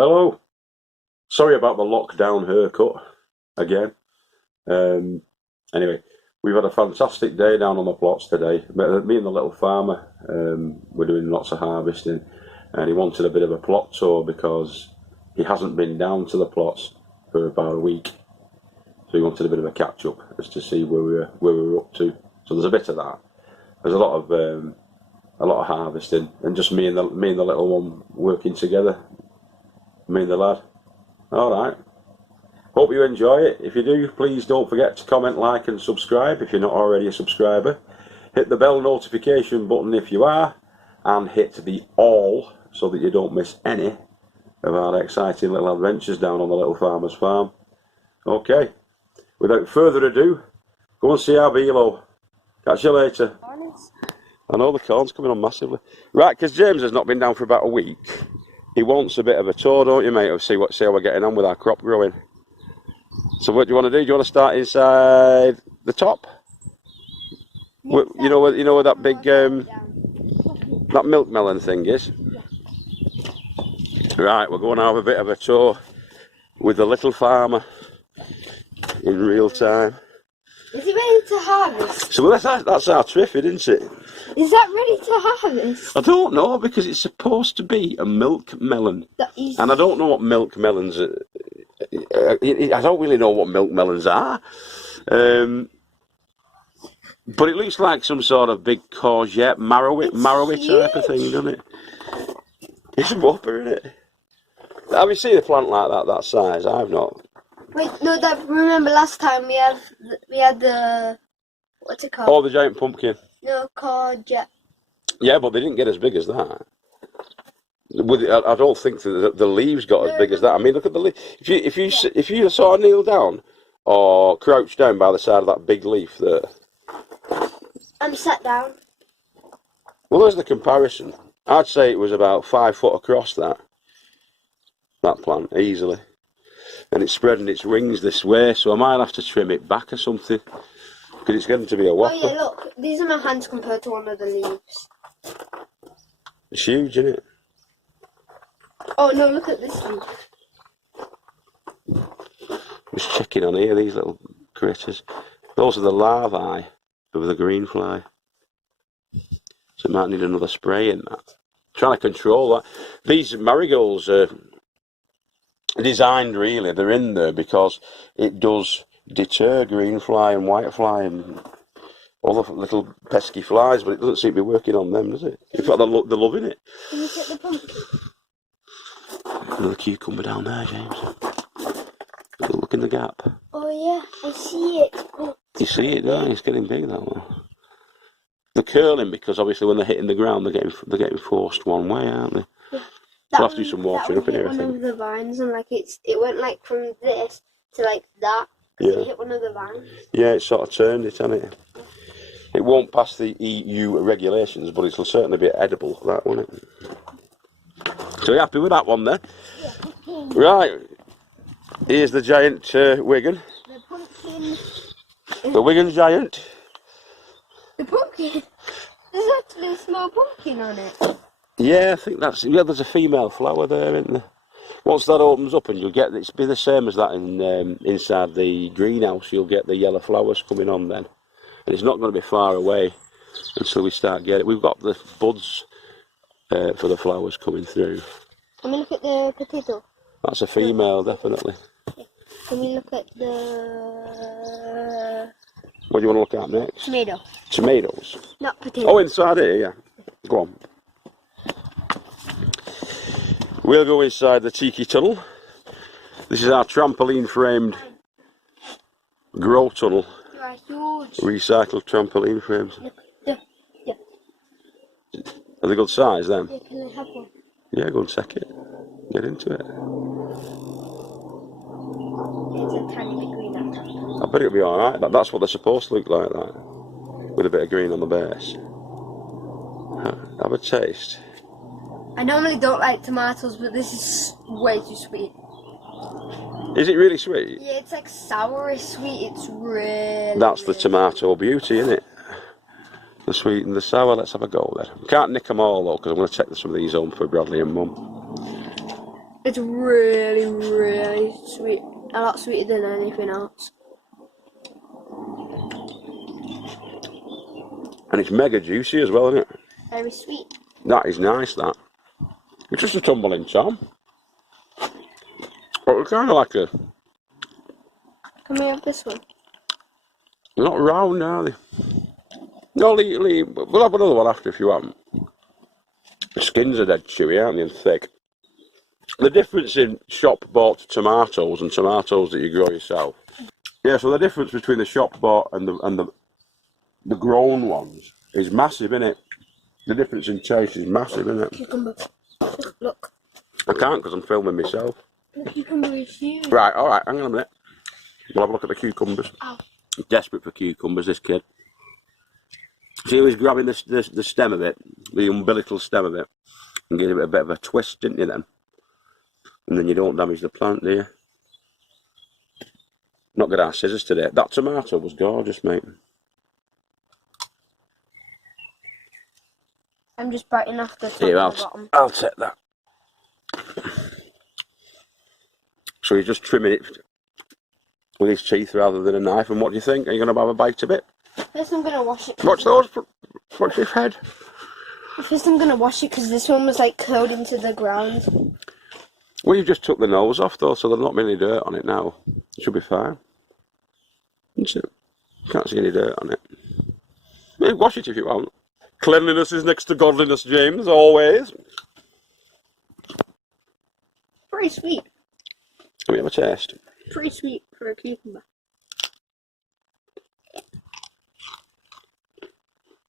Hello. Sorry about the lockdown haircut again. Anyway, we've had a fantastic day down on the plots today. Me and the little farmer were doing lots of harvesting, and he wanted a bit of a plot tour because he hasn't been down to the plots for about a week. So he wanted a bit of a catch up as to see where we were up to. So there's a bit of that. There's a lot of harvesting, and just me and the little one working together. Me and the lad. Alright. Hope you enjoy it. If you do, please don't forget to comment, like and subscribe if you're not already a subscriber. Hit the bell notification button if you are, and hit the all so that you don't miss any of our exciting little adventures down on the little farmer's farm. Okay, without further ado, go and see our Velo. Catch you later. I know the corn's coming on massively. Right, because James has not been down for about a week. He wants a bit of a tour, don't you, mate, of see how we're getting on with our crop growing. So what do you want to do? Do you want to start inside the top? Yes, you know where that big that milk melon thing is? Yeah. Right, we're going to have a bit of a tour with the little farmer in real time. Is he ready to harvest? So that's our triffid, isn't it? Is that ready to harvest? I don't know, because it's supposed to be a milk melon. And I don't know what milk melons are. I don't really know what milk melons are. But it looks like some sort of big courgette, marrowy type of thing, doesn't it? It's a whopper, isn't it? Have you seen a plant like that size? I've not. Wait, no, remember last time we had the, what's it called? Oh, the giant pumpkin. No, courgette. Yeah, but they didn't get as big as that. I don't think that the leaves got as big as that. I mean, look at the leaf. If you sort of kneel down or crouch down by the side of that big leaf there. I'm sat down. Well, there's the comparison. I'd say it was about 5 foot across that plant, easily. And it's spreading its wings this way, so I might have to trim it back or something. Because it's getting to be a whopper. Oh yeah, look, these are my hands compared to one of the leaves. It's huge, isn't it? Oh no, look at this leaf. Just checking on here, these little critters. Those are the larvae of the green fly. So it might need another spray in that. Trying to control that. These marigolds are designed, really, they're in there because it does deter green fly and white fly and all the little pesky flies, but it doesn't seem to be working on them, does it? In fact, they're loving it. Can you take the pumpkin? Another cucumber down there, James. Look in the gap. Oh yeah, I see it. Oh, you see it, don't you? It's getting big, that one. They're curling because obviously when they're hitting the ground, they're getting forced one way, aren't they? Yeah. We'll have to do some watering up in here, I think. One of the vines, and it went like from this to like that. Yeah. It hit one of the vines. Yeah, it sort of turned it, hasn't it? It won't pass the EU regulations, but it'll certainly be edible, that, won't it? So you happy with that one then? Yeah. Right. Here's the giant Wigan. The pumpkin. The Wigan giant. The pumpkin. There's actually a small pumpkin on it. Yeah, I think there's a female flower there, isn't there? Once that opens up and you'll get, it's be the same as that inside the greenhouse, you'll get the yellow flowers coming on then. And it's not going to be far away until we start getting it. We've got the buds for the flowers coming through. Can we look at the potato? That's a female, definitely. Can we look at the... What do you want to look at next? Tomato. Tomatoes? Not potato. Oh, inside here, yeah. Go on. We'll go inside the tiki tunnel. This is our trampoline framed grow tunnel. You are huge. Recycled trampoline frames. Yeah. Are they good size then? Yeah, can I have one? Yeah, go and check it. Get into it. It's a tiny bit green at the top. I bet it'll be alright. That's what they're supposed to look like, that. With a bit of green on the base. Have a taste. I normally don't like tomatoes, but this is way too sweet. Is it really sweet? Yeah, it's like sour sweet. It's really. That's the tomato beauty, isn't it? The sweet and the sour. Let's have a go then. We can't nick them all though, because I'm going to take some of these home for Bradley and Mum. It's really, really sweet. A lot sweeter than anything else. And it's mega juicy as well, isn't it? Very sweet. That is nice, that. It's just a tumbling Tom. But it's kind of like a... Can we have this one? They're not round, are they? No, we'll have another one after if you want. The skins are dead chewy, aren't they, and thick. The difference in shop-bought tomatoes and tomatoes that you grow yourself. Yeah, so the difference between the shop-bought and the grown ones is massive, isn't it? The difference in taste is massive, isn't it? Cucumber. Look. I can't because I'm filming myself. The cucumber is huge. Right, alright, hang on a minute. We'll have a look at the cucumbers. Ow. He's desperate for cucumbers, this kid. See, he was grabbing the stem of it, the umbilical stem of it, and gave it a bit of a twist, didn't you then? And then you don't damage the plant, do you? Not got our scissors today. That tomato was gorgeous, mate. I'm just biting off the top Here, and the bottom. I'll take that. So he's just trimming it with his teeth rather than a knife. And what do you think? Are you going to have a bite of it? First I'm going to wash it. Watch those. Watch his head. First I'm going to wash it because this one was like curled into the ground. Well, you just took the nose off though, so there's not any dirt on it now. It should be fine. Isn't it? Can't see any dirt on it. Yeah, wash it if you want. Cleanliness is next to godliness, James, always. Pretty sweet. Let me have a taste. Pretty sweet for a cucumber.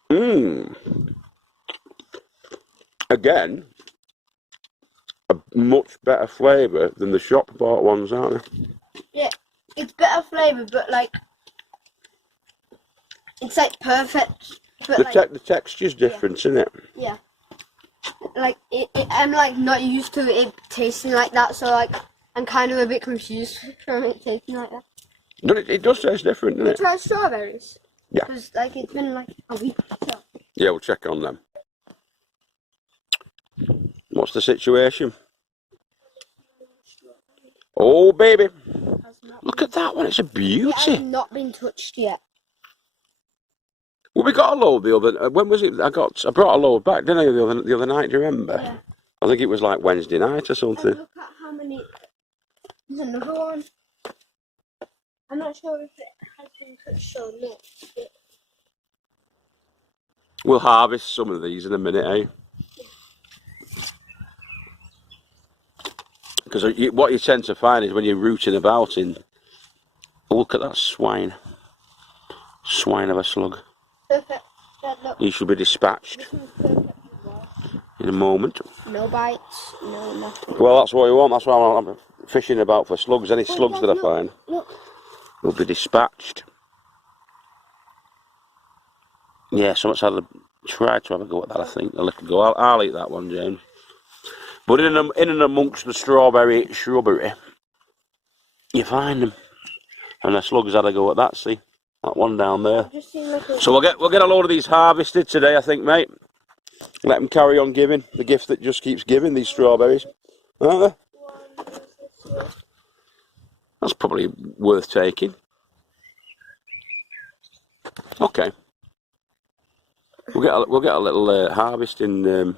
Mmm. Again, a much better flavour than the shop-bought ones, aren't they? Yeah, it's better flavour, but like, it's like perfect. But The texture's different, isn't it? Yeah. Like, I'm like not used to it tasting like that, so like, I'm kind of a bit confused from it tasting like that. No, it does taste different, doesn't it? Try strawberries. Yeah. Because like, it's been like a week. So. Yeah, we'll check on them. What's the situation? Oh, baby. Look at that one. It's a It beauty. has not been touched yet. Well, we got a load the other... when was it? I brought a load back, didn't I, the other night? Do you remember? Yeah. I think it was like Wednesday night or something. And look at how many... There's another one. I'm not sure if it has been touched or not. We'll harvest some of these in a minute, eh? Because what you tend to find is when you're rooting about in... Oh, look at that swine. Swine of a slug. Perfect. Yeah, look. He should be dispatched This one's perfect as well. in a moment. No bites, no nothing. Well, that's what we want. That's why I'm fishing about for slugs. Any slugs that I Look, find Look. will be dispatched. Yeah, someone's had a try to have a go at that, I think. A little go. I'll eat that one, James. But in and amongst the strawberry shrubbery, you find them. And the slugs had a go at that, see? That one down there. So we'll get a load of these harvested today, I think, mate. Let them carry on giving. The gift that just keeps giving, these strawberries. Aren't they? That's probably worth taking. Okay. We'll get a little harvesting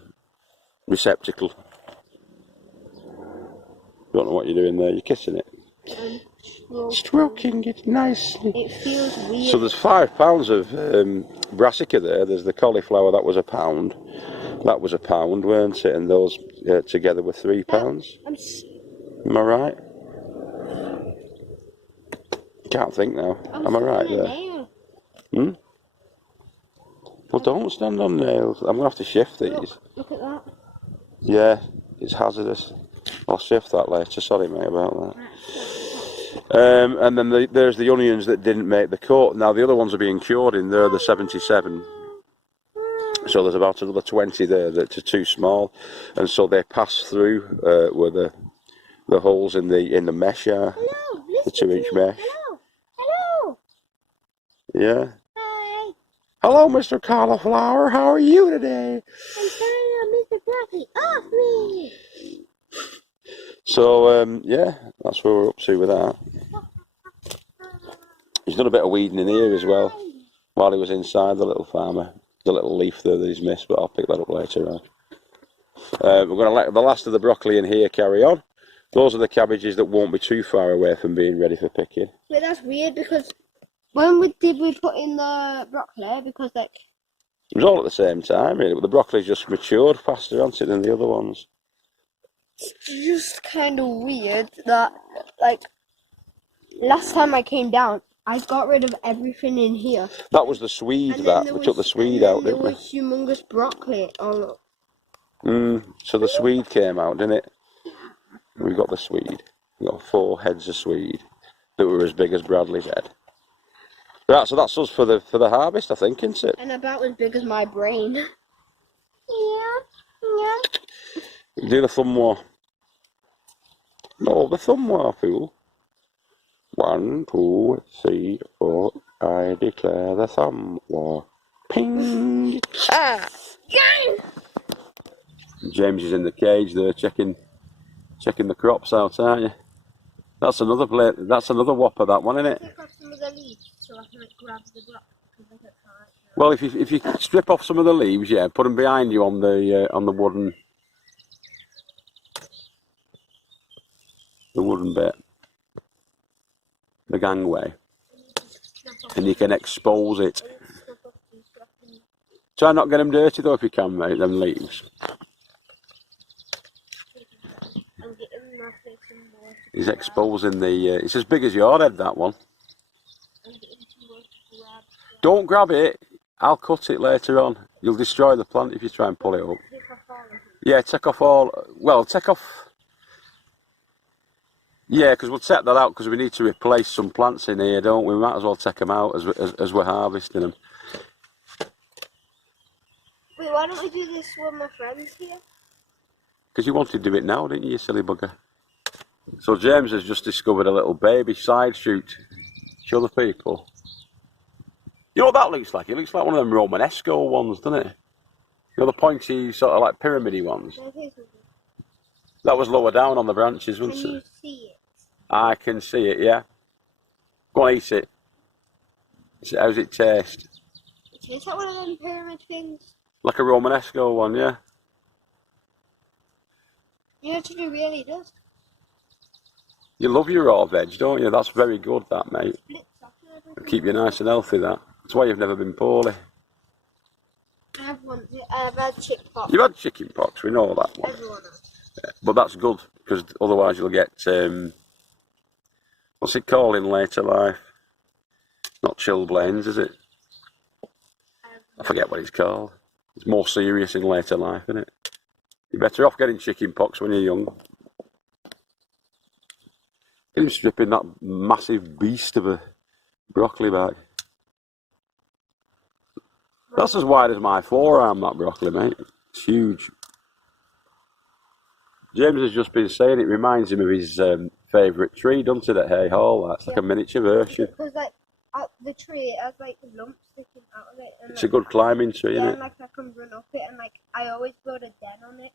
receptacle. Don't know what you're doing there. You're kissing it. Stroking it nicely. It feels weird. So there's £5 of brassica there. There's the cauliflower, that was £1. That was £1, weren't it? And those together were £3. Am I right? Can't think now. Am I right there? Hmm? Well, don't stand on nails. I'm going to have to shift these. Look at that. Yeah, it's hazardous. I'll shift that later. Sorry, mate, about that. And then there's the onions that didn't make the cut. Now, the other ones are being cured in there, the 77. So there's about another 20 there that are too small. And so they pass through where the holes in the mesh are. Hello, the 2-inch mesh. Hello. Hello. Yeah. Hi. Hello, Mr. Cauliflower. How are you today? I'm trying to Mr. Fluffy off me. So, yeah, that's where we're up to with that. He's done a bit of weeding in here as well, while he was inside, the little farmer. There's a little leaf there that he's missed, but I'll pick that up later on. We're going to let the last of the broccoli in here carry on. Those are the cabbages that won't be too far away from being ready for picking. Wait, that's weird because when did we put in the broccoli? Because like it was all at the same time, really, but the broccoli's just matured faster, hasn't it, than the other ones? It's just kind of weird that like last time I came down, I got rid of everything in here. That was the swede. We took the swede out, didn't we? There was humongous broccoli all up. So the swede came out, didn't it? We got the swede. We got 4 heads of swede that were as big as Bradley's head. Right, so that's us for the harvest, I think, isn't it? And about as big as my brain. Yeah. Do the thumb war. No, the thumb war, fool. 1, 2, 3, 4. I declare the thumb war. Ping! Ah! James is in the cage there, checking the crops out, aren't you? That's another plate. That's another whopper, that one, isn't it? Take off some of the leaves so I can grab the broccoli. Well, if you strip off some of the leaves, yeah, put them behind you on the wooden bit, the gangway, and you can expose it. Try not to get them dirty though if you can, mate. Them leaves. He's exposing the. It's as big as your head, that one. Don't grab it. I'll cut it later on. You'll destroy the plant if you try and pull it up. Yeah, take off all. Well, take off. Yeah, because we'll take that out because we need to replace some plants in here, don't we? We might as well take them out as we're harvesting them. Wait, why don't we do this with my friends here? Because you wanted to do it now, didn't you, you silly bugger? So James has just discovered a little baby side shoot. Show the people. You know what that looks like? It looks like one of them Romanesco ones, doesn't it? You know, the pointy, sort of like pyramid-y ones. That was lower down on the branches, wasn't it? Can you see it? I can see it, yeah. Go on, eat it. How's it taste? It tastes like one of them pyramid things. Like a Romanesco one, yeah. Yeah, it really does. You love your raw veg, don't you? That's very good, that, mate. It'll keep you nice and healthy, that. That's why you've never been poorly. I've had chicken pox. You've had chicken pox, we know that one. Everyone has. Yeah, but that's good, because otherwise you'll get, what's it called in later life? Not chilblains, is it? I forget what it's called. It's more serious in later life, isn't it? You're better off getting chicken pox when you're young. Get him stripping that massive beast of a broccoli bag. That's as wide as my forearm, that broccoli, mate. It's huge. James has just been saying it reminds him of his favourite tree, doesn't it, at Hay Hall? That's like a miniature version. Because like the tree, it has like lumps sticking out of it. And, it's a good climbing tree, isn't it? And like I can run up it, and like I always build a den on it.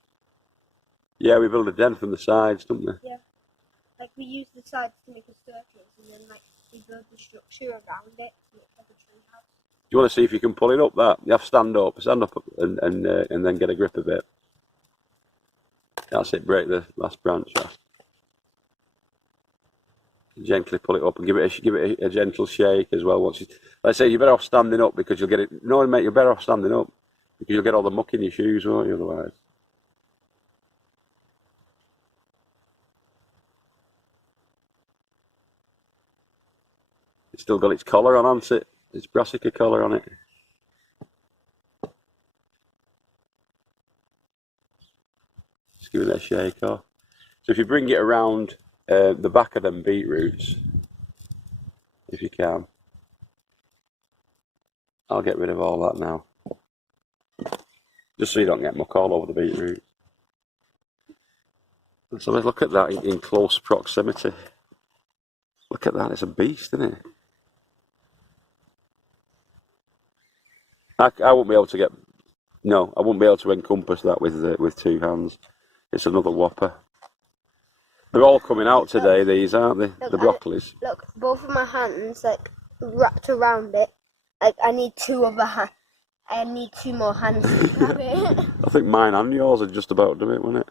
Yeah, we build a den from the sides, don't we? Yeah. Like we use the sides to make a staircase, and then like we build the structure around it to make like a tree house. Do you want to see if you can pull it up? That you have to stand up, and then get a grip of it. That's it. Break the last branch off. Gently pull it up and give it a gentle shake as well. Once let's say you're better off standing up because you'll get it. No, mate, you're better off standing up because you'll get all the muck in your shoes, won't you? Otherwise. It's still got its collar on, hasn't it? Its brassica collar on it. Just give it a shake off. So if you bring it around the back of them beetroots, if you can, I'll get rid of all that now. Just so you don't get muck all over the beetroot. So let's look at that in close proximity. Look at that, it's a beast, isn't it? I won't be able to I won't be able to encompass that with 2 hands. It's another whopper. They're all coming out today, these, aren't they? Look, The broccolis. Look, both of my hands, like, wrapped around it. Like, I need two other hands. I need two more hands to grab it. I think mine and yours are just about done it, wasn't it?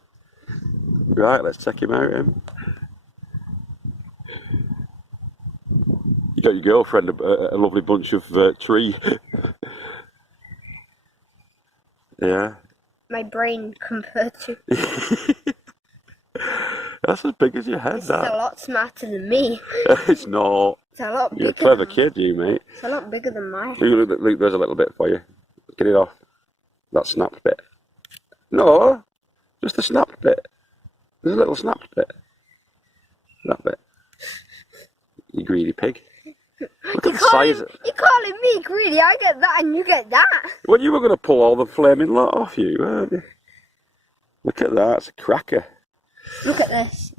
Right, let's check him out, him. You got your girlfriend a lovely bunch of tree. Yeah. My brain compared to... That's as big as your head, This that. is a lot smarter than me. It's not. It's a lot bigger. You're a clever kid, you, mate. It's a lot bigger than mine. Look, there's a little bit for you. Get it off. That snapped bit. No, just the snapped bit. There's a little snapped bit. That bit. You greedy pig. Look at the size. You're calling me greedy. I get that and you get that. Well, you were going to pull all the flaming lot off you, weren't you? Look at that. It's a cracker. Look at this.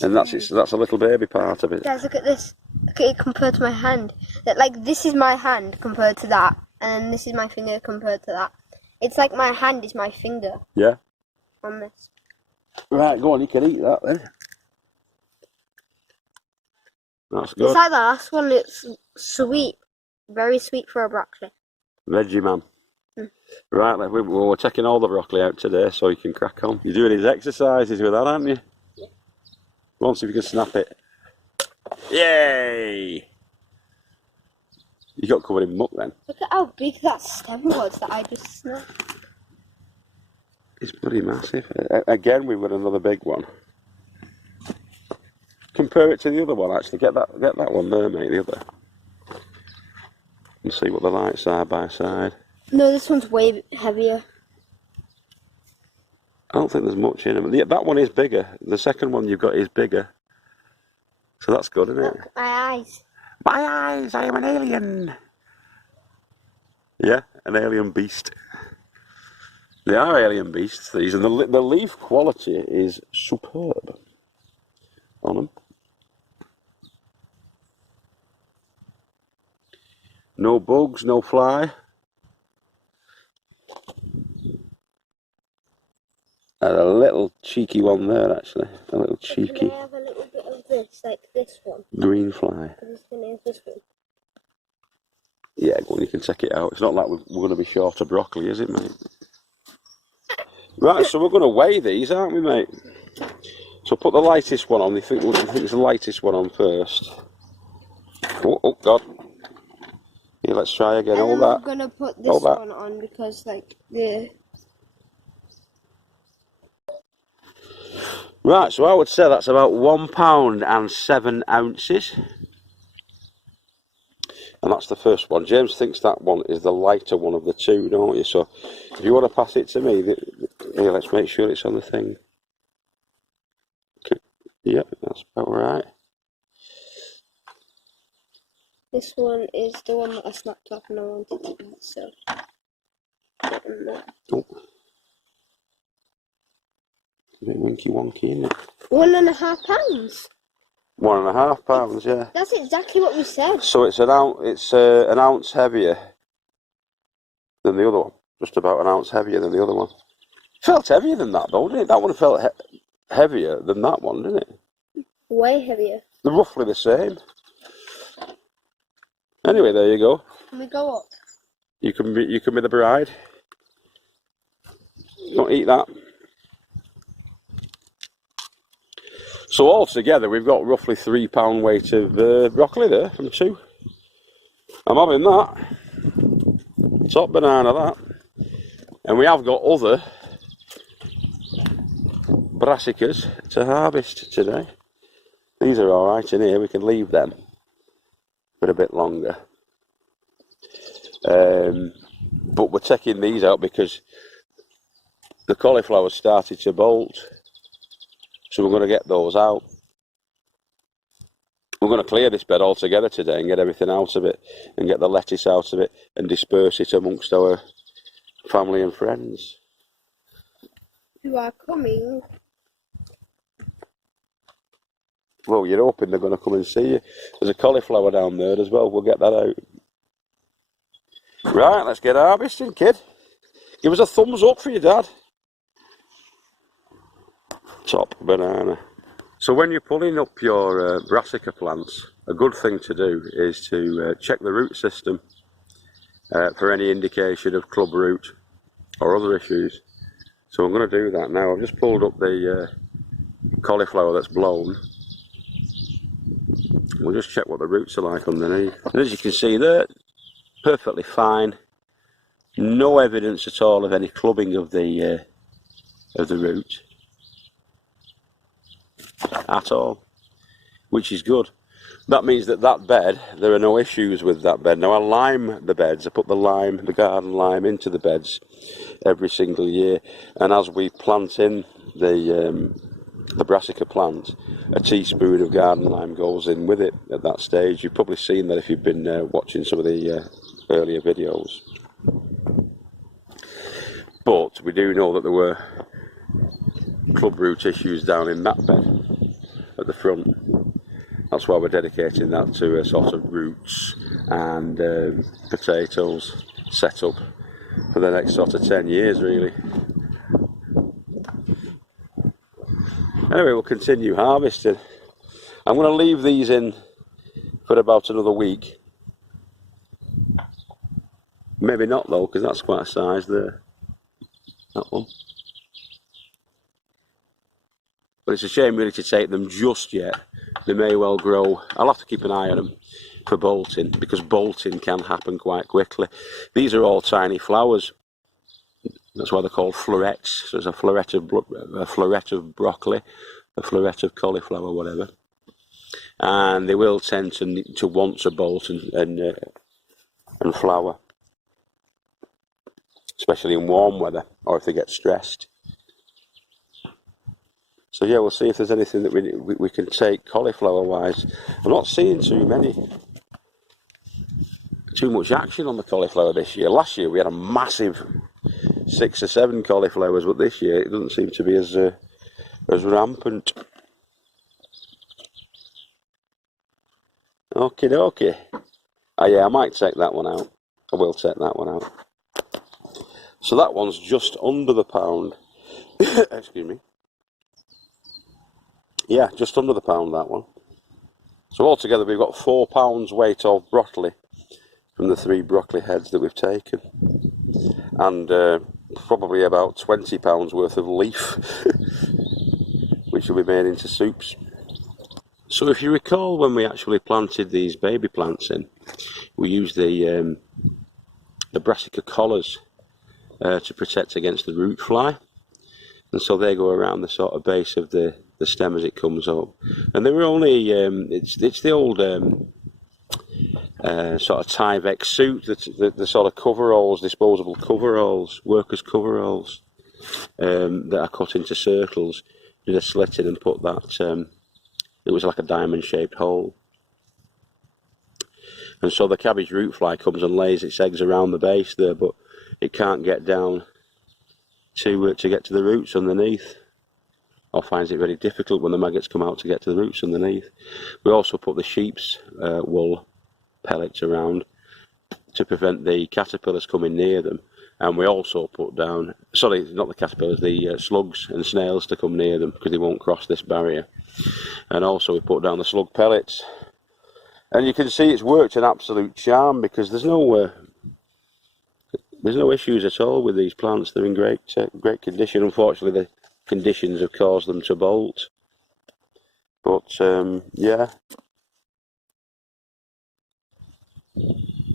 And that's a little baby part of it. Guys, look at this. Look at it compared to my hand. Like, this is my hand compared to that. And this is my finger compared to that. It's like my hand is my finger. Yeah. On this. Right, go on. You can eat that then. That's good. It's like the last one. It's sweet. Very sweet for a broccoli. Veggie man. Right, we're checking all the broccoli out today so you can crack on. You're doing his exercises with that, aren't you? Yeah. Go on, see if you can snap it. Yay! You got covered in muck then. Look at how big that stem was that I just snapped. It's bloody massive. Again, we've got another big one. Compare it to the other one, actually. Get that one there, mate, the other. And see what they're like side by side. No, this one's way heavier. I don't think there's much in them. That one is bigger. The second one you've got is bigger. So that's good, isn't it? Look, my eyes. My eyes, I am an alien. Yeah, an alien beast. They are alien beasts, these, and the leaf quality is superb on them. No bugs, no fly. And a little cheeky one there, actually. A little cheeky. Can I have a little bit of this, like this one? Green fly. Because it's going to have this one. Yeah, go on, you can check it out. It's not like we're going to be short of broccoli, is it, mate? Right, so we're going to weigh these, aren't we, mate? So put the lightest one on. I think it's the lightest one on first. Oh God. Yeah, let's try again. All that. I'm going to put this one on because, like, the... Right, so I would say that's about 1 pound and 7 ounces. And that's the first one. James thinks that one is the lighter one of the two, don't you? So if you want to pass it to me, here, let's make sure it's on the thing. Okay. Yep, that's about right. This one is the one that I snapped off and I wanted to eat, so... Oh. A bit winky wonky, isn't it? 1.5 pounds. 1.5 pounds, yeah. That's exactly what we said. So it's an ounce heavier than the other one. Just about an ounce heavier than the other one. Felt heavier than that though, didn't it? That one felt heavier than that one, didn't it? Way heavier. They're roughly the same. Anyway, there you go. Can we go up? You can be the bride. Don't eat that. So altogether, we've got roughly £3 weight of broccoli there from 2. I'm having that. Top banana, that. And we have got other brassicas to harvest today. These are alright in here, we can leave them for a bit longer. But we're taking these out because the cauliflower started to bolt. So we're going to get those out. We're going to clear this bed altogether today and get everything out of it and get the lettuce out of it and disperse it amongst our family and friends. You are coming. Well, you're hoping they're going to come and see you. There's a cauliflower down there as well. We'll get that out. Right, let's get harvesting, kid. Give us a thumbs up for your dad. Top banana. So when you're pulling up your brassica plants, a good thing to do is to check the root system for any indication of club root or other issues. So I'm going to do that now. I've just pulled up the cauliflower that's blown. We'll just check what the roots are like underneath. And as you can see, they're perfectly fine. No evidence at all of any clubbing of the root at all, which is good. That means that bed, there are no issues with that bed. Now I lime the beds. I put the garden lime into the beds every single year, and as we plant in the brassica plant, a teaspoon of garden lime goes in with it at that stage. You've probably seen that if you've been watching some of the earlier videos. But we do know that there were club root issues down in that bed at the front. That's why we're dedicating that to a sort of roots and potatoes setup for the next sort of 10 years really. Anyway, we'll continue harvesting. I'm going to leave these in for about another week. Maybe not though, because that's quite a size there. That one. But it's a shame really to take them just yet. They may well grow. I'll have to keep an eye on them for bolting, because bolting can happen quite quickly. These are all tiny flowers. That's why they're called florets. So it's a floret of broccoli, a floret of cauliflower, whatever. And they will tend to want to bolt and flower, especially in warm weather or if they get stressed. So yeah, we'll see if there's anything that we can take cauliflower wise. I'm not seeing too much action on the cauliflower this year. Last year we had a massive 6 or 7 cauliflowers, but this year it doesn't seem to be as rampant. Okie dokie. Oh yeah, I might take that one out. I will take that one out. So that one's just under the pound. Excuse me. Yeah, just under the pound, that one. So altogether we've got 4 pounds weight of broccoli from the 3 broccoli heads that we've taken. And probably about 20 pounds worth of leaf, which will be made into soups. So if you recall, when we actually planted these baby plants in, we used the brassica collars to protect against the root fly. And so they go around the sort of base of the stem as it comes up. And they were only, it's the old sort of Tyvek suit, the sort of coveralls, disposable coveralls, workers' coveralls that are cut into circles. Did a slit in and put that, it was like a diamond shaped hole. And so the cabbage root fly comes and lays its eggs around the base there, but it can't get down to get to the roots underneath, or finds it very difficult when the maggots come out to get to the roots underneath. We also put the sheep's wool pellets around to prevent the caterpillars coming near them, and we also put down, sorry, not the caterpillars, the slugs and snails to come near them, because they won't cross this barrier. And also we put down the slug pellets, and you can see it's worked an absolute charm, because there's no issues at all with these plants. They're in great condition. Unfortunately, the conditions have caused them to bolt. But yeah,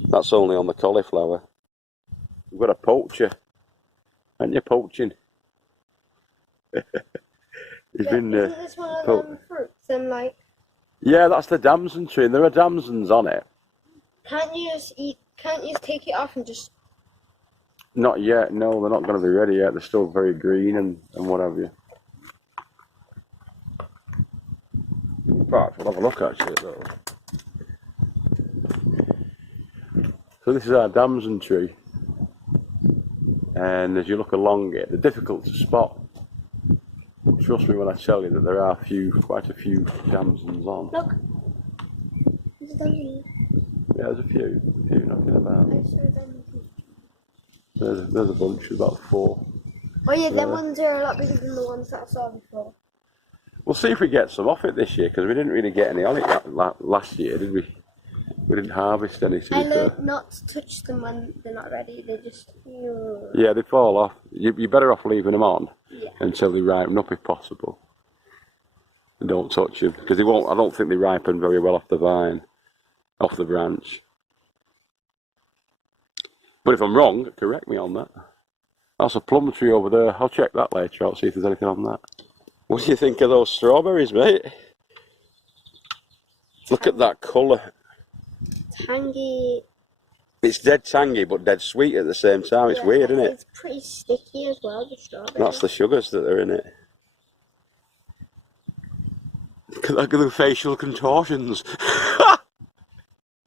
that's only on the cauliflower. We've got a poacher, and you're poaching. He's been. Isn't this one of them fruits and like? Yeah, that's the damson tree, and there are damsons on it. Can't you just take it off and just? Not yet, no, they're not going to be ready yet. They're still very green and what have you. In fact, we'll have a look actually at those. So this is our damson tree. And as you look along it, they're difficult to spot. Trust me when I tell you that there are quite a few damsons on. Look. There's a damson. Yeah, there's a few knocking about. There's a bunch, about 4. Oh yeah, them ones are a lot bigger than the ones that I saw before. We'll see if we get some off it this year, because we didn't really get any on it last year, did we? We didn't harvest any. I learned not to touch them when they're not ready. They just... Yeah, they fall off. You're better off leaving them on until they ripen up if possible. And don't touch them, because they won't. I don't think they ripen very well off the vine, off the branch. But if I'm wrong, correct me on that. That's a plum tree over there. I'll check that later out, see if there's anything on that. What do you think of those strawberries, mate? Look at that colour. Tangy. It's dead tangy, but dead sweet at the same time. It's weird, isn't it? It's pretty sticky as well, the strawberry. That's the sugars that are in it. Look at the facial contortions.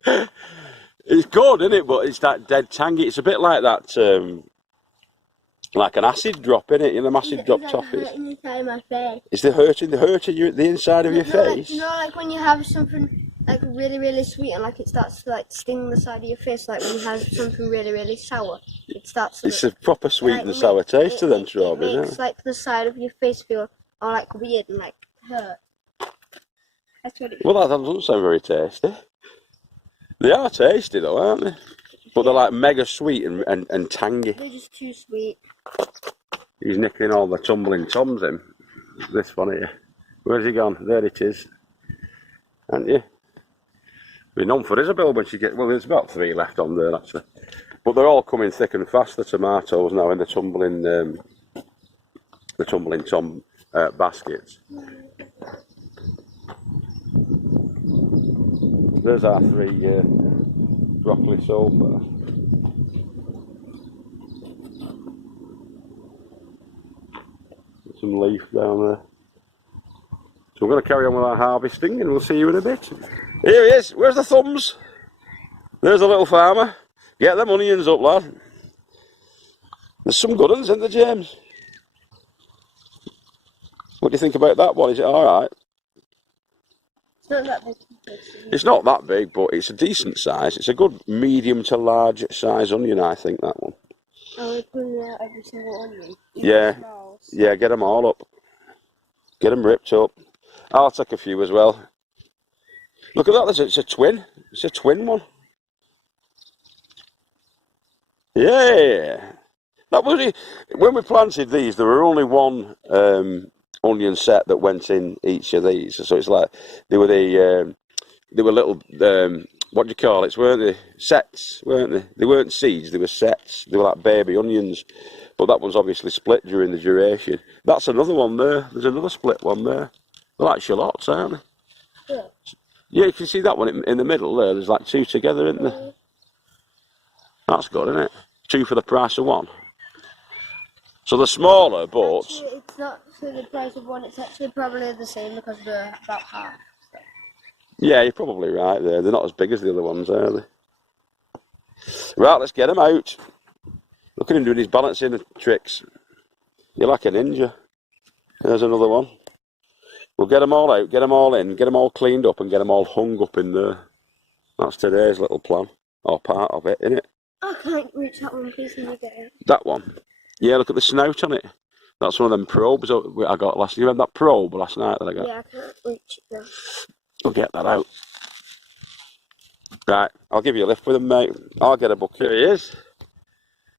It's good, isn't it? But it's that dead tangy. It's a bit like that, like an acid drop, isn't it? You know, the acid drop toffees. Hurting the inside of my face. Is the hurting the inside of your face? Like, like when you have something like really, really sweet and like it starts to like sting the side of your face, like when you have something really, really sour, it starts to... It's a proper sweet and sour taste to them strawberries, isn't it? It makes like the side of your face feel all like weird and like hurt. That's what it is. Well, that doesn't sound very tasty. They are tasty though, aren't they? But they're like mega sweet and tangy. They're just too sweet. He's nicking all the tumbling toms in. This one here. Where's he gone? There it is. Aren't you? Be known for Isabel when she gets... Well, there's about 3 left on there actually. But they're all coming thick and fast, the tomatoes now in the tumbling tom baskets. There's our 3 broccoli soap. Some leaf down there. So we're going to carry on with our harvesting and we'll see you in a bit. Here he is. Where's the thumbs? There's the little farmer. Get them onions up, lad. There's some good ones, isn't there, James? What do you think about that one? Is it alright? It's not that big. It's not that big, but it's a decent size. It's a good medium to large size onion, I think, that one. Oh, we're putting out every single onion. Yeah. Yeah, get them all up. Get them ripped up. I'll take a few as well. Look at that, it's a twin. It's a twin one. Yeah. That was when we planted these, there were only one onion set that went in each of these. So it's like they were little what do you call it? Weren't they? Sets, weren't they? They weren't seeds, they were sets. They were like baby onions. But that one's obviously split during the duration. That's another one there. There's another split one there. They're like shallots, aren't they? Yeah. Yeah, you can see that one in the middle there. There's like 2 together, isn't there? That's good, isn't it? 2 for the price of 1. So they're smaller, but... Actually, it's not for the price of 1. It's actually probably the same because they're about half. So. Yeah, you're probably right there. They're not as big as the other ones, are they? Right, let's get them out. Look at him doing his balancing tricks. You're like a ninja. There's another one. We'll get them all out, get them all in, get them all cleaned up and get them all hung up in there. That's today's little plan. Or part of it, innit? I can't reach that one, please, can you get it? That one? Yeah, look at the snout on it. That's one of them probes I got last night. You remember that probe last night that I got? Yeah, I can't reach it now. We'll get that out. Right, I'll give you a lift with him, mate. I'll get a bucket. Here he is.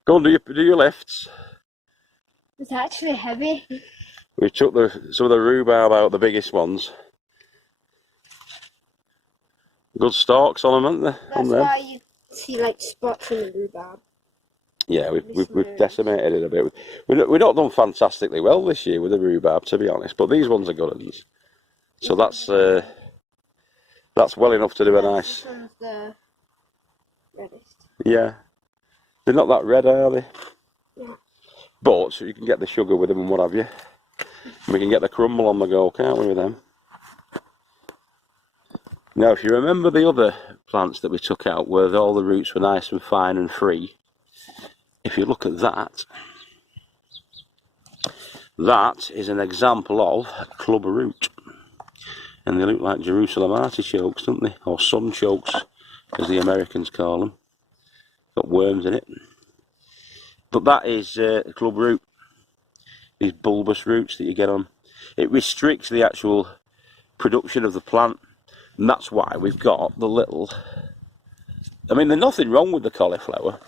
Go and do your lifts. It's actually heavy. We took some of the rhubarb out, the biggest ones. Good stalks on them, aren't they? That's why you see like spots in the rhubarb. Yeah, we've decimated it a bit. We've not done fantastically well this year with the rhubarb, to be honest. But these ones are good ones. So that's well enough to do a nice. This one's the reddest. Yeah, they're not that red, are they? Yeah. But you can get the sugar with them and what have you. We can get the crumble on the go, can't we, with them? Now, if you remember the other plants that we took out where all the roots were nice and fine and free, if you look at that, that is an example of club root. And they look like Jerusalem artichokes, don't they? Or sunchokes, as the Americans call them. Got worms in it. But that is club root. These bulbous roots that you get on. it restricts the actual production of the plant, and that's why we've got the little, I mean, there's nothing wrong with the cauliflower,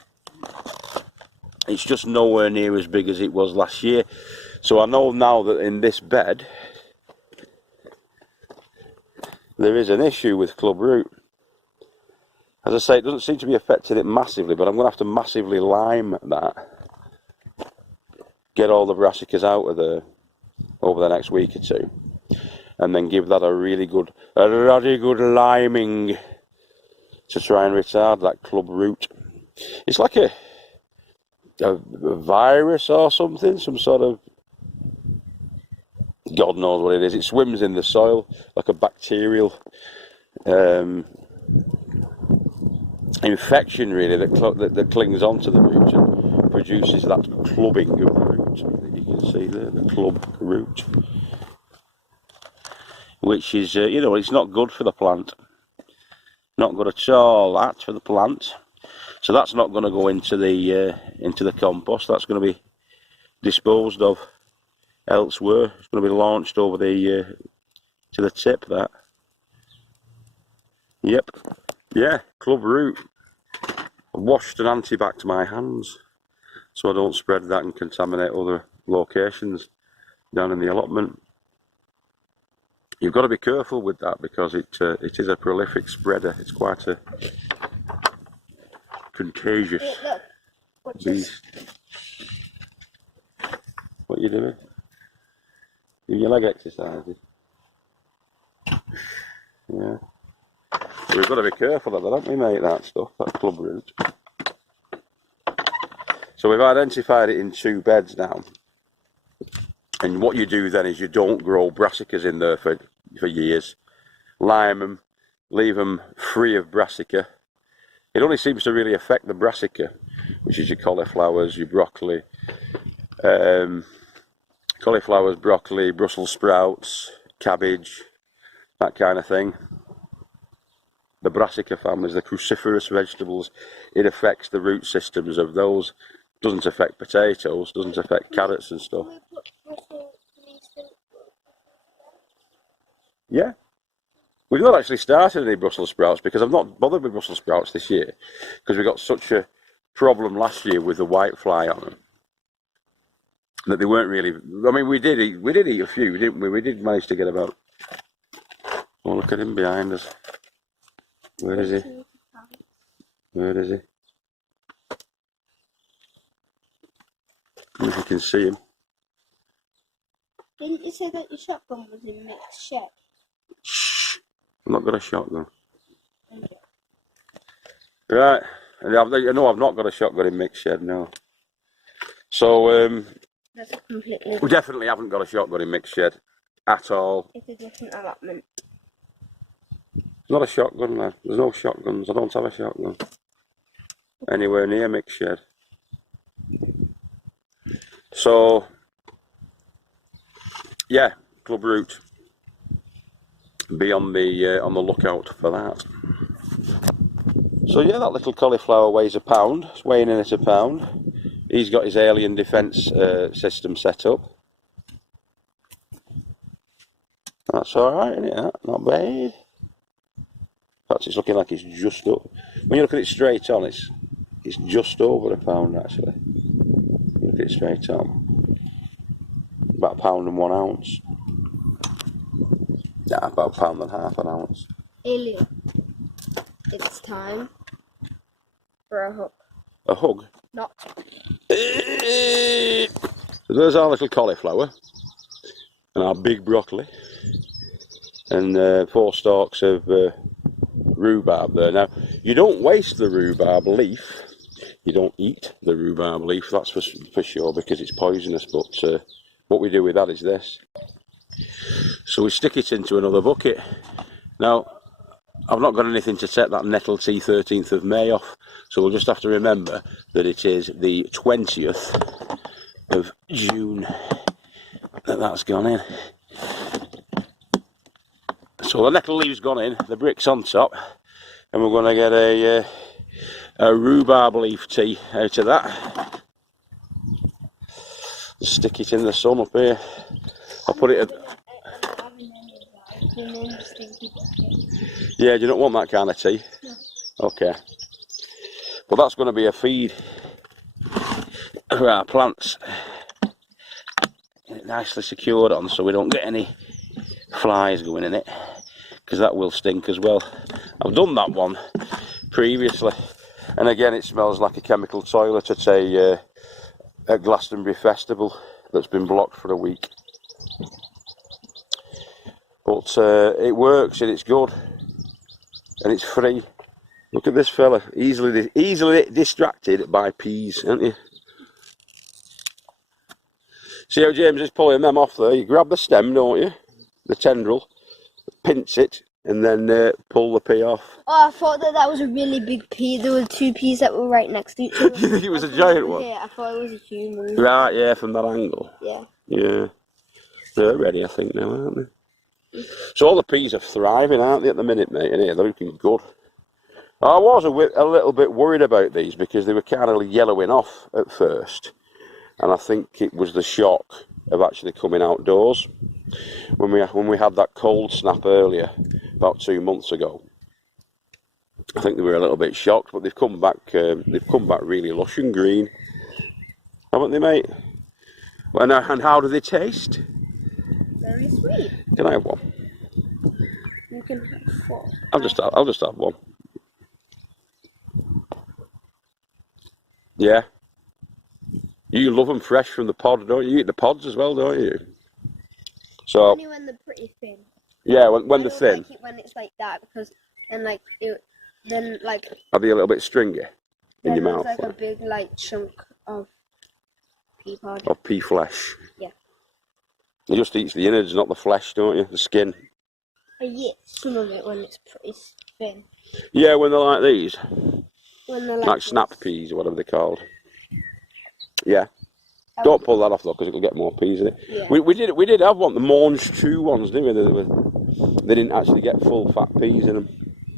it's just nowhere near as big as it was last year. So I know now that in this bed there is an issue with club root. As I say, it doesn't seem to be affecting it massively, but I'm going to have to massively lime that, get all the brassicas out of there over the next week or two, and then give that a really good liming to try and retard that club root. It's like a virus or something, some sort of, God knows what it is. It swims in the soil like a bacterial infection, really, that clings onto the root and produces that clubbing of the root that you can see there, the club root, which is, you know, it's not good for the plant. Not good at all, that, for the plant. So that's not going to go into the compost. That's going to be disposed of elsewhere. It's going to be launched over the to the tip. That. Yep. Yeah. Club root. I've washed and anti-backed my hands so I don't spread that and contaminate other locations down in the allotment. You've got to be careful with that because it is a prolific spreader. It's quite a contagious beast. What are you doing? Doing your leg exercises? Yeah. So we've got to be careful of that, haven't we, mate, that stuff, that club root. So we've identified it in 2 beds now. And what you do then is you don't grow brassicas in there for years. Lime them, leave them free of brassica. It only seems to really affect the brassica, which is your cauliflowers, your broccoli, cauliflowers, broccoli, Brussels sprouts, cabbage, that kind of thing. The brassica families, the cruciferous vegetables, it affects the root systems of those. Doesn't affect potatoes, doesn't affect carrots and stuff. Yeah. We've not actually started any Brussels sprouts because I've not bothered with Brussels sprouts this year because we got such a problem last year with the whitefly on them that they weren't really. I mean, we did eat a few, didn't we? We did manage to get about. Oh, look at him behind us. Where is he? Where is he? If you can see him. Didn't you say that your shotgun was in mixed shed? Shh! I've not got a shotgun. Okay. Right. No, I've not got a shotgun in mixed shed, no. So, That's completely. we definitely haven't got a shotgun in mixed shed. At all. It's a different allotment. It's not a shotgun, lad. There's no shotguns. I don't have a shotgun. Anywhere near mixed shed. So, yeah, club root. Be on the lookout for that. So yeah, that little cauliflower weighs £1 pound. It's weighing in at £1 pound. He's got his alien defence system set up. That's all right, isn't it? Not bad. In fact, it's looking like it's just up. When you look at it straight on, it's just over £1 pound actually. You look at it straight on. About £1.01 ounce. Yeah, about £1.50 ounce. Alien. It's time for a hook. A hug? Not. So there's our little cauliflower and our big broccoli and 4 stalks of rhubarb there. Now, you don't waste the rhubarb leaf. You don't eat the rhubarb leaf, that's for sure, because it's poisonous. But what we do with that is this. So we stick it into another bucket. Now, I've not got anything to set that nettle tea 13th of May off, so we'll just have to remember that it is the 20th of June that's gone in. So the nettle leaves gone in, the brick's on top, and we're going to get a rhubarb leaf tea out of that. Stick it in the sun up here. I'll put it. Yeah, do you not want that kind of tea? No. Okay. Well, that's going to be a feed for our plants. Nicely secured on so we don't get any flies going in it, because that will stink as well. I've done that one previously, and again it smells like a chemical toilet at a Glastonbury festival that's been blocked for a week. But it works and it's good and it's free. Look at this fella, easily distracted by peas, aren't you? See how James is pulling them off there? You grab the stem, don't you? The tendril, pinch it, and then pull the pea off. Oh, I thought that was a really big pea. There were two peas that were right next to each other. You think it was a giant one? Yeah, I thought it was a human. Right, yeah, from that angle. Yeah. Yeah. They're ready, I think, now, aren't they? So all the peas are thriving, aren't they, at the minute, mate? And they're looking good. I was a little bit worried about these because they were kind of yellowing off at first. And I think it was the shock of actually coming outdoors. When we had that cold snap earlier, about 2 months ago, I think they were a little bit shocked, but they've come back really lush and green, haven't they, mate? Well, and how do they taste? Very sweet. Can I have one? You can have 4. I'll just have one. Yeah. You love them fresh from the pod, don't you? You eat the pods as well, don't you? So only when they're pretty thin. Yeah, when they're thin. I don't like it when it's like that, because then like Are they a little bit stringy in your mouth? Like a big chunk of pea pod. Or pea flesh. Yeah. You just eat the innards, not the flesh, don't you? The skin. I eat some of it when it's pretty thin. Yeah, when they're like these. When they're like snap peas or whatever they're called. Yeah. Don't pull that off though, because it'll get more peas in it. Yeah. We did have one, the munch 2 ones, didn't we? They didn't actually get full fat peas in them.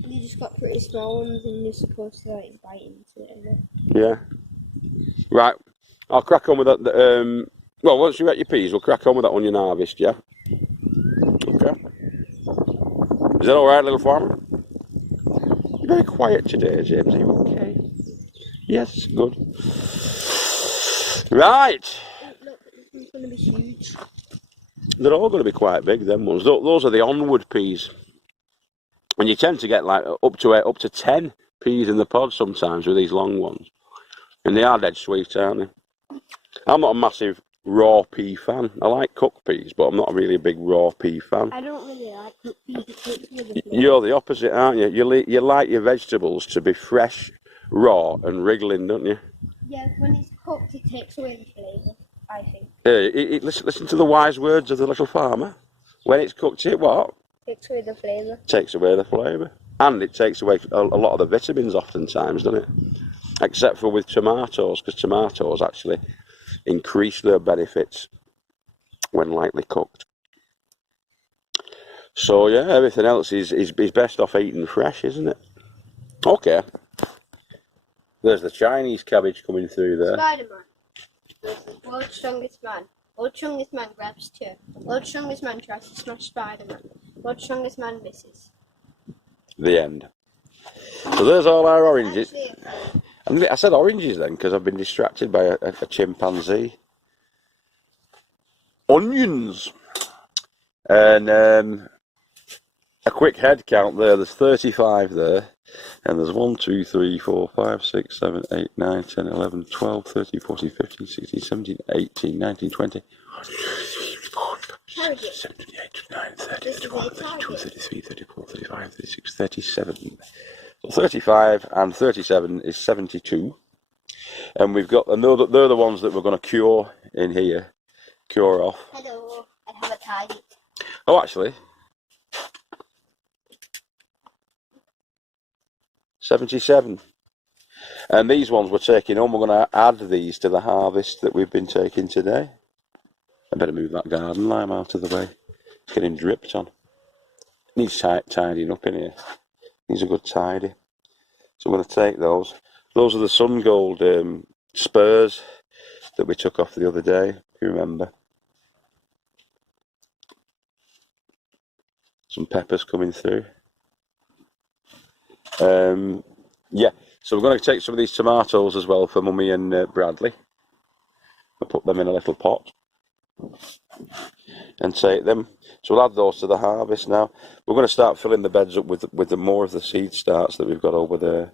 You just got pretty small ones, and you're supposed to bite into it. Yeah. Right. I'll crack on with that. Well, once you get your peas, we'll crack on with that onion harvest. Yeah. Okay. Is that all right, little farmer? You're very quiet today, James. Are you okay? Yes. Good. Right. Look, this one's going to be huge. They're all going to be quite big, them ones. Those are the onward peas. And you tend to get up to 10 peas in the pod sometimes with these long ones. And they are dead sweet, aren't they? I'm not a massive raw pea fan. I like cooked peas, but I'm not really a big raw pea fan. I don't really like cooked peas. You're the opposite, aren't you? You like your vegetables to be fresh, raw and wriggling, don't you? Yeah, when it's cooked it takes away the flavour, I think. Listen to the wise words of the little farmer. When it's cooked, it what? Takes away the flavour. Takes away the flavour. And it takes away a lot of the vitamins oftentimes, doesn't it? Except for with tomatoes, because tomatoes actually increase their benefits when lightly cooked. So yeah, everything else is best off eating fresh, isn't it? Okay. There's the Chinese cabbage coming through there. Spider-Man versus World's Strongest Man. World's Strongest Man grabs 2. World's Strongest Man tries to smash Spider-Man. World's Strongest Man misses. The end. So there's all our oranges. Actually, And I said oranges then because I've been distracted by a chimpanzee. Onions. And a quick head count there. There's 35 there. And there's 1, 2, 3, 4, 5, 6, 7, 8, 9, 10, 11, 12, 13, 14, 15, 16, 17, 18, 19, 20. 17, 18, 19, 30, 31, 32, 33, 34, 35, 36, 37. So 35 and 37 is 72. And we've got, and they're the ones that we're going to cure in here. Cure off. hello, I have a target. Oh, actually. 77. And these ones we're taking home, we're going to add these to the harvest that we've been taking today. I better move that garden lime out of the way. It's getting dripped on. Needs tidying up in here. Needs a good tidy. So I'm going to take those. Those are the sun gold spurs that we took off the other day, if you remember. Some peppers coming through. Yeah, so we're going to take some of these tomatoes as well for Mummy and Bradley. I'll put them in a little pot and take them. So we'll add those to the harvest now. We're going to start filling the beds up with the more of the seed starts that we've got over there.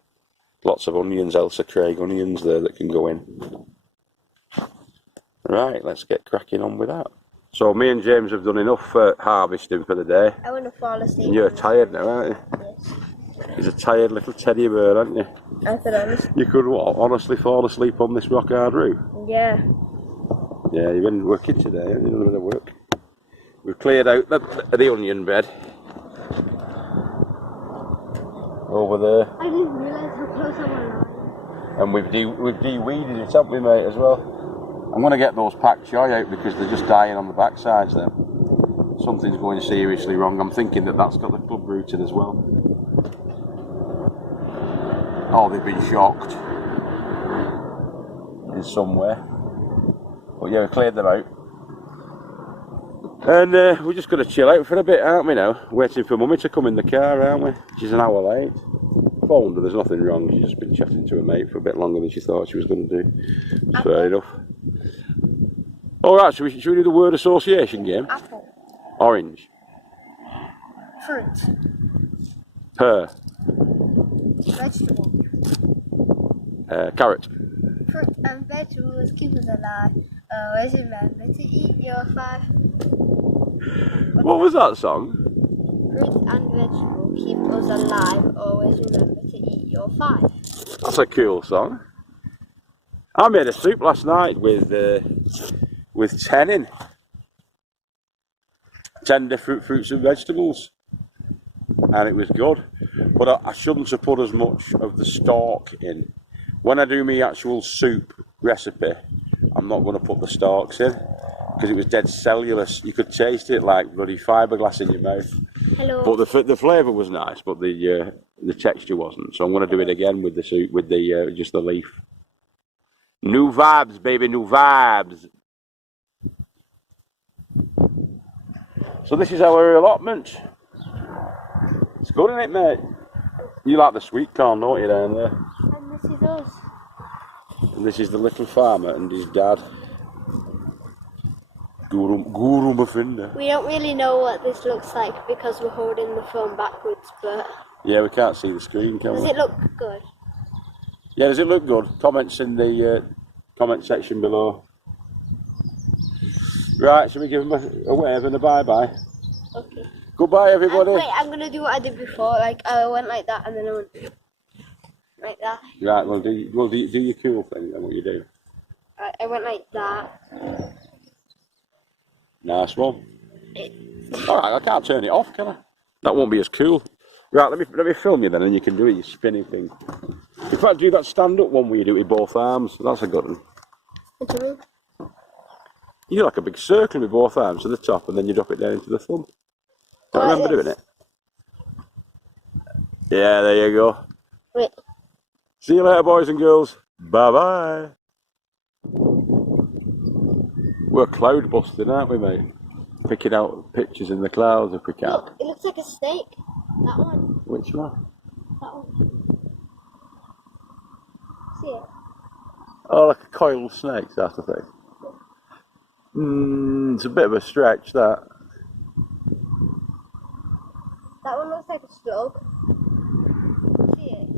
Lots of onions, Elsa Craig onions there that can go in. Right, let's get cracking on with that. So me and James have done enough harvesting for the day. I want to fall asleep. And you're tired now, aren't you? Yes. He's a tired little teddy bear, aren't you? I could honestly. You could what, honestly fall asleep on this rock hard roof? Yeah. Yeah, you've been working today, haven't you? Done a bit of work. We've cleared out the onion bed. Over there. I didn't realise how close I was. And we've de-weeded it, haven't we, mate, as well? I'm going to get those pak choy out because they're just dying on the backsides then. Something's going seriously wrong. I'm thinking that's got the club rooted as well. Oh, they've been shocked in some way. But yeah, we cleared them out. And we're just going to chill out for a bit, aren't we now? Waiting for Mummy to come in the car, aren't we? She's an hour late. Phoned her, there's nothing wrong. She's just been chatting to her mate for a bit longer than she thought she was going to do. It's fair enough. Alright, should we do the word association game? Apple. Orange. Fruit. Pear. Vegetable. Carrot. Fruit and vegetables keep us alive. Always remember to eat your 5. What was that song? Fruit and vegetable keep us alive. Always remember to eat your 5. That's a cool song. I made a soup last night with 10 in. 10 different fruits and vegetables. And it was good. But I shouldn't have put as much of the stalk in. When I do my actual soup recipe, I'm not going to put the stalks in. Because it was dead cellulose. You could taste it like bloody fiberglass in your mouth. Hello. But the flavour was nice, but the texture wasn't. So I'm going to do it again with the soup, with the just the leaf. New vibes, baby, new vibes. So this is our allotment. It's good, isn't it, mate? You like the sweet corn, don't you, down there? And this is us. And this is the little farmer and his dad. Guru Mafinda. We don't really know what this looks like because we're holding the phone backwards, but... Yeah, we can't see the screen, can we? Does it look good? Yeah, does it look good? Comments in the comment section below. Right, shall we give them a wave and a bye-bye? Okay. Goodbye, everybody. Wait, I'm going to do what I did before. Like, I went like that and then I went like that. Right, well, do your cool thing then, what you do. I went like that. Nice one. Alright, I can't turn it off, can I? That won't be as cool. Right, let me film you then and you can do it, your spinning thing. In fact, do that stand-up one where you do it with both arms. That's a good one. What do you mean? You do like a big circle with both arms to the top and then you drop it down into the thumb. I don't remember doing it. Yeah, there you go. Wait. See you later, boys and girls. Bye-bye. We're cloud busting, aren't we, mate? Picking out pictures in the clouds if we can. Look, it looks like a snake. That one. Which one? That one. See it? Oh, like a coiled snake, that's the thing. It's a bit of a stretch, that. That one looks like a slug. See it?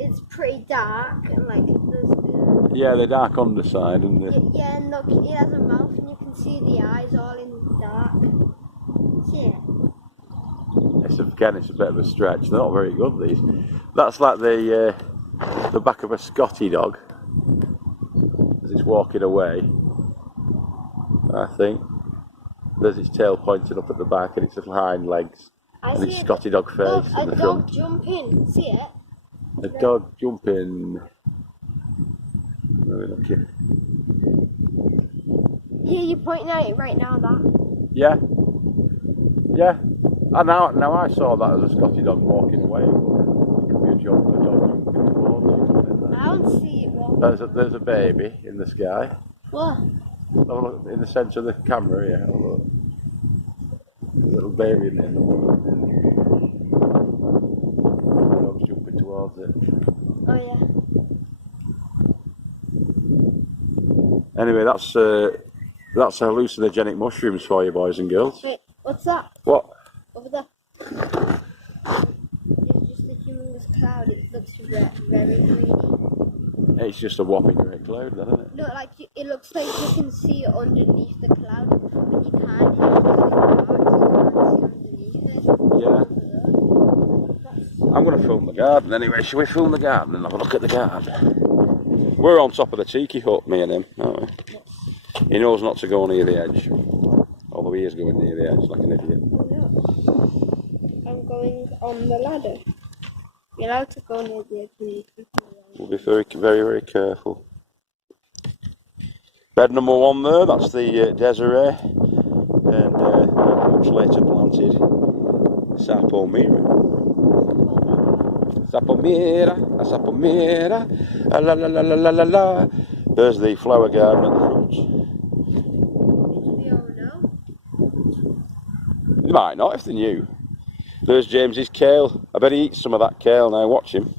It's pretty dark and like there's the... Yeah, the dark underside and the... Yeah, and look, it has a mouth and you can see the eyes all in the dark. See it? It's a bit of a stretch. They're not very good, these. That's like the back of a Scotty dog as it's walking away, I think. There's its tail pointing up at the back and its little hind legs and its Scotty dog face look, in the front. Dog jumping. See it? A dog jumping. Very lucky. Yeah, you're pointing at it right now, that. Yeah. Yeah. And now I saw that as a Scotty dog walking away. It could be a dog jumping towards. I don't see it walking. There's a baby in the sky. What? Oh, look, in the centre of the camera here. Oh, look. little baby in the moon. The dog's jumping towards it. Oh yeah. Anyway, that's hallucinogenic mushrooms for you, boys and girls. Wait, what's that? What? Over there. It's just a humongous cloud. It looks very green. It's just a whopping great cloud, then, isn't it? No, like it looks like you can see it underneath the cloud, but you can't. You can't see underneath it. Yeah. I'm going to film the garden anyway. Shall we film the garden and have a look at the garden? We're on top of the tiki hut, me and him, aren't we? He knows not to go near the edge. Although he is going near the edge like an idiot. No. I'm going on the ladder. You're allowed to go near the edge. We'll be very, very, very careful. Bed number 1 there, that's the Desiree. And much later planted Sapomira. Sapomira, a Sapomira, a la la la la la la la. There's the flower garden at the front. We all know. They might not if they knew. There's James's kale. I bet he eats some of that kale now. Watch him.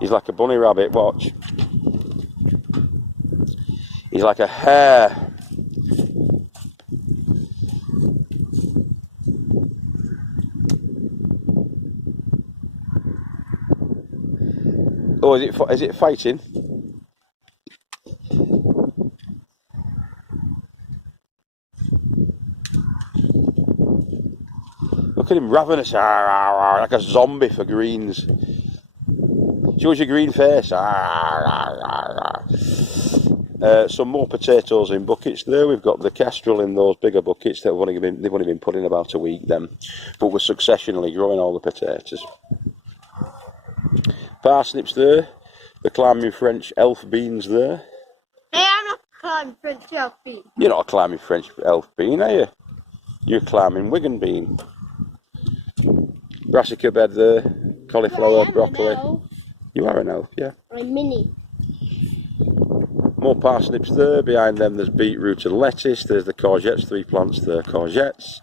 He's like a bunny rabbit. Watch. He's like a hare. Oh, is it fighting? Look at him ravenous, like a zombie for greens. Show us your green face. Some more potatoes in buckets there. We've got the kestrel in those bigger buckets that they've only been put in about a week then. But we're successionally growing all the potatoes. Parsnips there. The climbing French elf beans there. Hey, I'm not climbing French elf bean. You're not a climbing French elf bean, are you? You're a climbing Wigan bean. Brassica bed there. Cauliflower, broccoli. You are an elf, yeah. I'm mini. More parsnips there. Behind them there's beetroot and lettuce. There's the courgettes, 3 plants there, courgettes.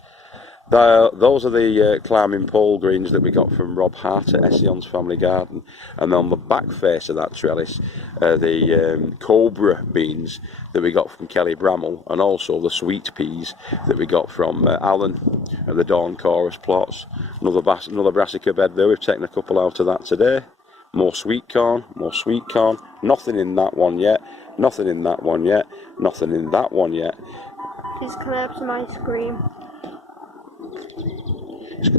Those are the climbing pole greens that we got from Rob Hart at Ession's family garden. And on the back face of that trellis, the cobra beans that we got from Kelly Bramall, and also the sweet peas that we got from Alan at the Dawn Chorus plots. Another brassica bed there. We've taken a couple out of that today. More sweet corn, nothing in that one yet, nothing in that one yet, nothing in that one yet. Please can I have some ice cream?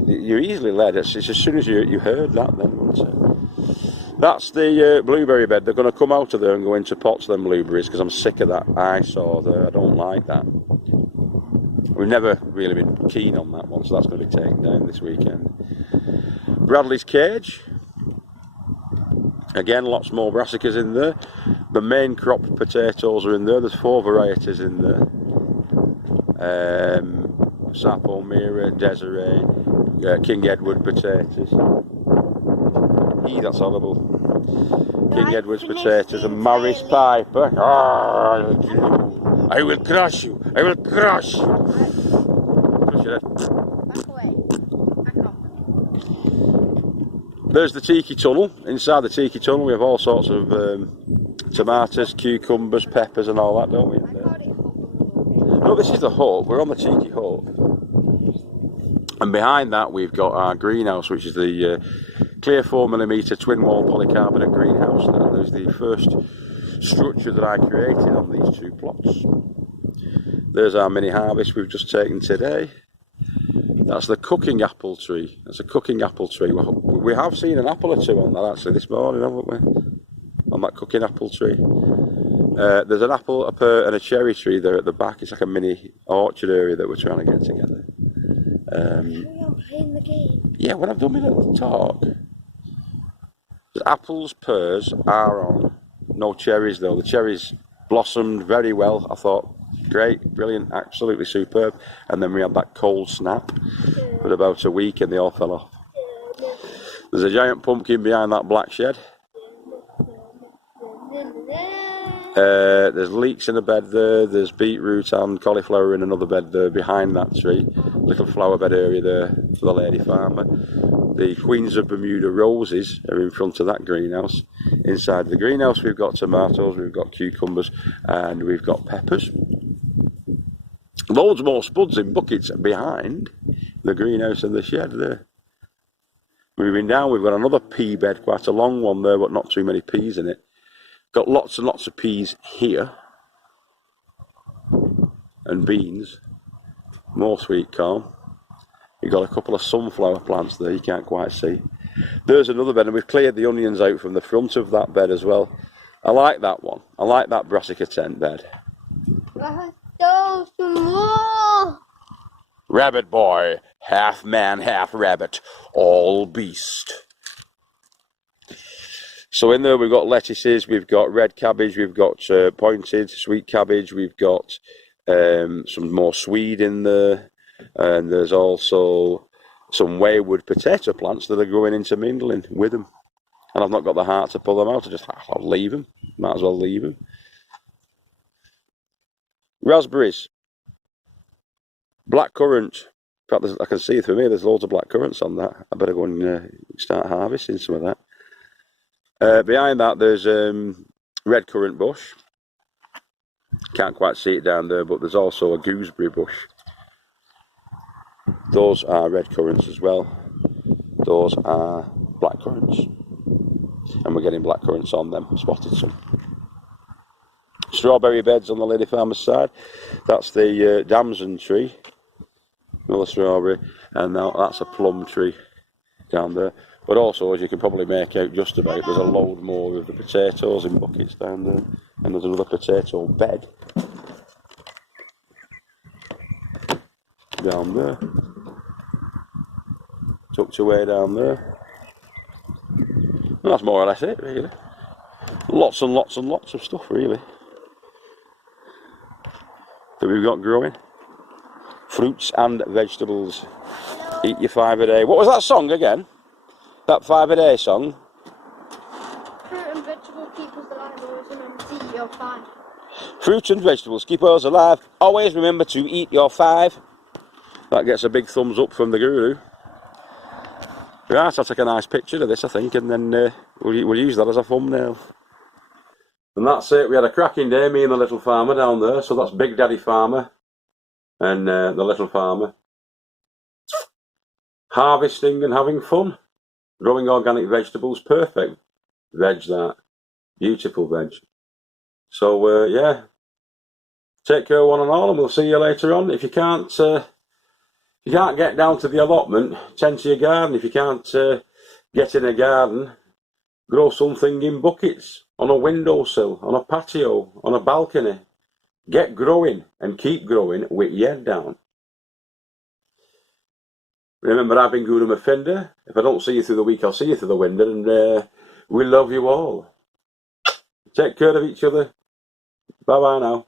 You're easily led, it's as soon as you heard that then, wasn't it? That's the blueberry bed. They're going to come out of there and go into pots, them blueberries, because I'm sick of that eyesore there. I don't like that. We've never really been keen on that one, so that's going to be taken down this weekend. Bradley's cage. Again, lots more brassicas in there. The main crop potatoes are in there. There's 4 varieties in there. Sapomira, Desiree, King Edward potatoes. That's horrible. King Edward's potatoes and Morris Piper. Oh, I will crush you. I will crush you. Crush your head. Back away. Back off. There's the tiki tunnel. Inside the tiki tunnel we have all sorts of tomatoes, cucumbers, peppers and all that, don't we? No, this is the hut. We're on the tiki hut. And behind that we've got our greenhouse, which is the clear 4mm twin wall polycarbonate greenhouse. There's the first structure that I created on these 2 plots. There's our mini harvest we've just taken today. That's the cooking apple tree. That's a cooking apple tree. We have seen an apple or 2 on that actually this morning, haven't we? On that cooking apple tree. There's an apple, a pear and a cherry tree there at the back. It's like a mini orchard area that we're trying to get together. Playing the game. Yeah, when I've done my little talk. The apples, pears are on. No cherries though. The cherries blossomed very well. I thought, great, brilliant, absolutely superb. And then we had that cold snap for about a week and they all fell off. There's a giant pumpkin behind that black shed. There's leeks in a bed there, there's beetroot and cauliflower in another bed there behind that tree. Little flower bed area there for the lady farmer. The Queens of Bermuda roses are in front of that greenhouse. Inside the greenhouse we've got tomatoes, we've got cucumbers and we've got peppers. Loads more spuds in buckets behind the greenhouse and the shed there. Moving down, we've got another pea bed, quite a long one there, but not too many peas in it. Got lots and lots of peas here. And beans. More sweet corn. You've got a couple of sunflower plants there, you can't quite see. There's another bed, and we've cleared the onions out from the front of that bed as well. I like that one. I like that brassica tent bed. Rabbit boy, half man, half rabbit, all beast. So in there we've got lettuces, we've got red cabbage, we've got pointed sweet cabbage, we've got some more swede in there, and there's also some wayward potato plants that are growing intermingling with them. And I've not got the heart to pull them out, I'll leave them, might as well leave them. Raspberries. Black currant. In fact, I can see through me, there's loads of black currants on that. I better go and start harvesting some of that. Behind that, there's red currant bush. Can't quite see it down there, but there's also a gooseberry bush. Those are red currants as well. Those are black currants. And we're getting black currants on them. Spotted some. Strawberry beds on the lady farmer's side. That's the damson tree. Another strawberry. And now that's a plum tree down there. But also, as you can probably make out just about, there's a load more of the potatoes in buckets down there. And there's another potato bed down there. Tucked away down there. And that's more or less it, really. Lots and lots and lots of stuff, really, that we've got growing. Fruits and vegetables. Eat your 5 a day. What was that song again? That 5 a day song? Fruit and vegetables keep us alive, always remember to eat your 5. Fruit and vegetables keep us alive, always remember to eat your 5. That gets a big thumbs up from the guru. Right, I'll take a nice picture of this, I think, and then we'll use that as a thumbnail. And that's it. We had a cracking day, me and the little farmer down there. So that's Big Daddy Farmer and the little farmer. Harvesting and having fun. Growing organic vegetables. Perfect veg, that. Beautiful veg. So, yeah. Take care one and all, and we'll see you later on. If you can't get down to the allotment, tend to your garden. If you can't get in a garden, grow something in buckets, on a windowsill, on a patio, on a balcony. Get growing and keep growing with your head down. Remember, I've been Guru Mafinda. If I don't see you through the week, I'll see you through the window, and we love you all. Take care of each other. Bye-bye now.